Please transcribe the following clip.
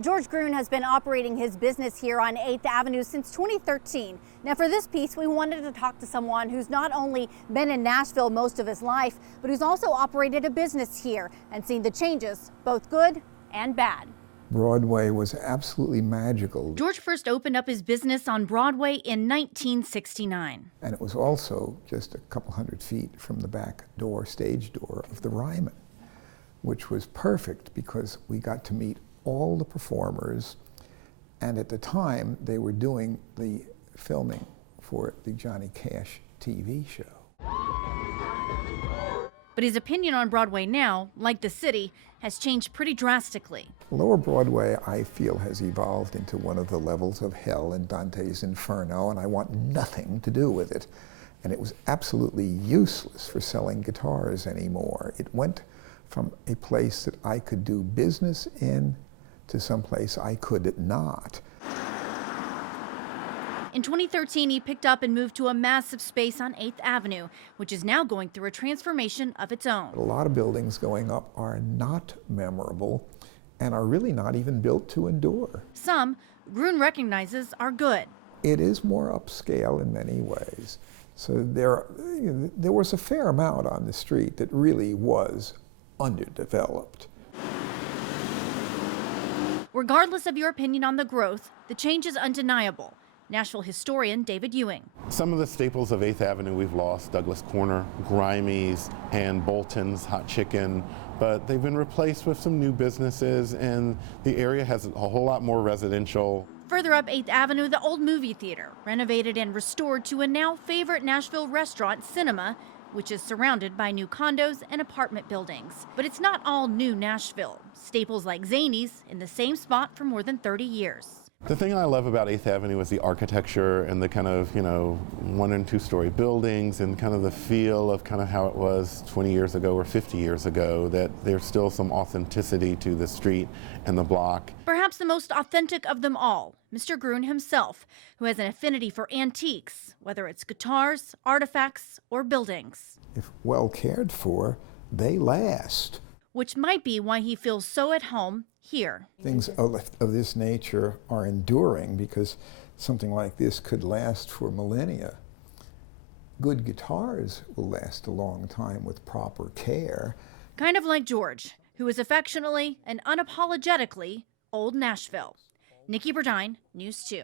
George Gruhn has been operating his business here on 8th Avenue since 2013. Now for this piece, we wanted to talk to someone who's not only been in Nashville most of his life, but who's also operated a business here and seen the changes, both good and bad. Broadway was absolutely magical. George first opened up his business on Broadway in 1969. And it was also just a couple hundred feet from the back door, stage door of the Ryman, which was perfect because we got to meet all the performers, and at the time they were doing the filming for the Johnny Cash TV show. But his opinion on Broadway now, like the city, has changed pretty drastically. Lower Broadway, I feel, has evolved into one of the levels of hell in Dante's Inferno, and I want nothing to do with it. And it was absolutely useless for selling guitars anymore. It went from a place that I could do business in to someplace I could not. In 2013, he picked up and moved to a massive space on 8th Avenue, which is now going through a transformation of its own. A lot of buildings going up are not memorable and are really not even built to endure. Some, Gruhn recognizes, are good. It is more upscale in many ways. So there was a fair amount on the street that really was underdeveloped. Regardless of your opinion on the growth, the change is undeniable. Nashville historian David Ewing. Some of the staples of 8th Avenue we've lost: Douglas Corner, Grimey's, and Bolton's Hot Chicken, but they've been replaced with some new businesses, and the area has a whole lot more residential. Further up 8th Avenue, the old movie theater, renovated and restored to a now favorite Nashville restaurant, Cinema, which is surrounded by new condos and apartment buildings. But it's not all new Nashville. Staples like Zany's in the same spot for more than 30 years. The thing I love about 8th Avenue is the architecture and the kind of, 1 and 2 story buildings and kind of the feel of kind of how it was 20 years ago or 50 years ago, that there's still some authenticity to the street and the block. Perhaps the most authentic of them all, Mr. Gruhn himself, who has an affinity for antiques, whether it's guitars, artifacts, or buildings. If well cared for, they last. Which might be why he feels so at home here. Things of this nature are enduring because something like this could last for millennia. Good guitars will last a long time with proper care. Kind of like George, who is affectionately and unapologetically Old Nashville. Nikki Burdine, News 2.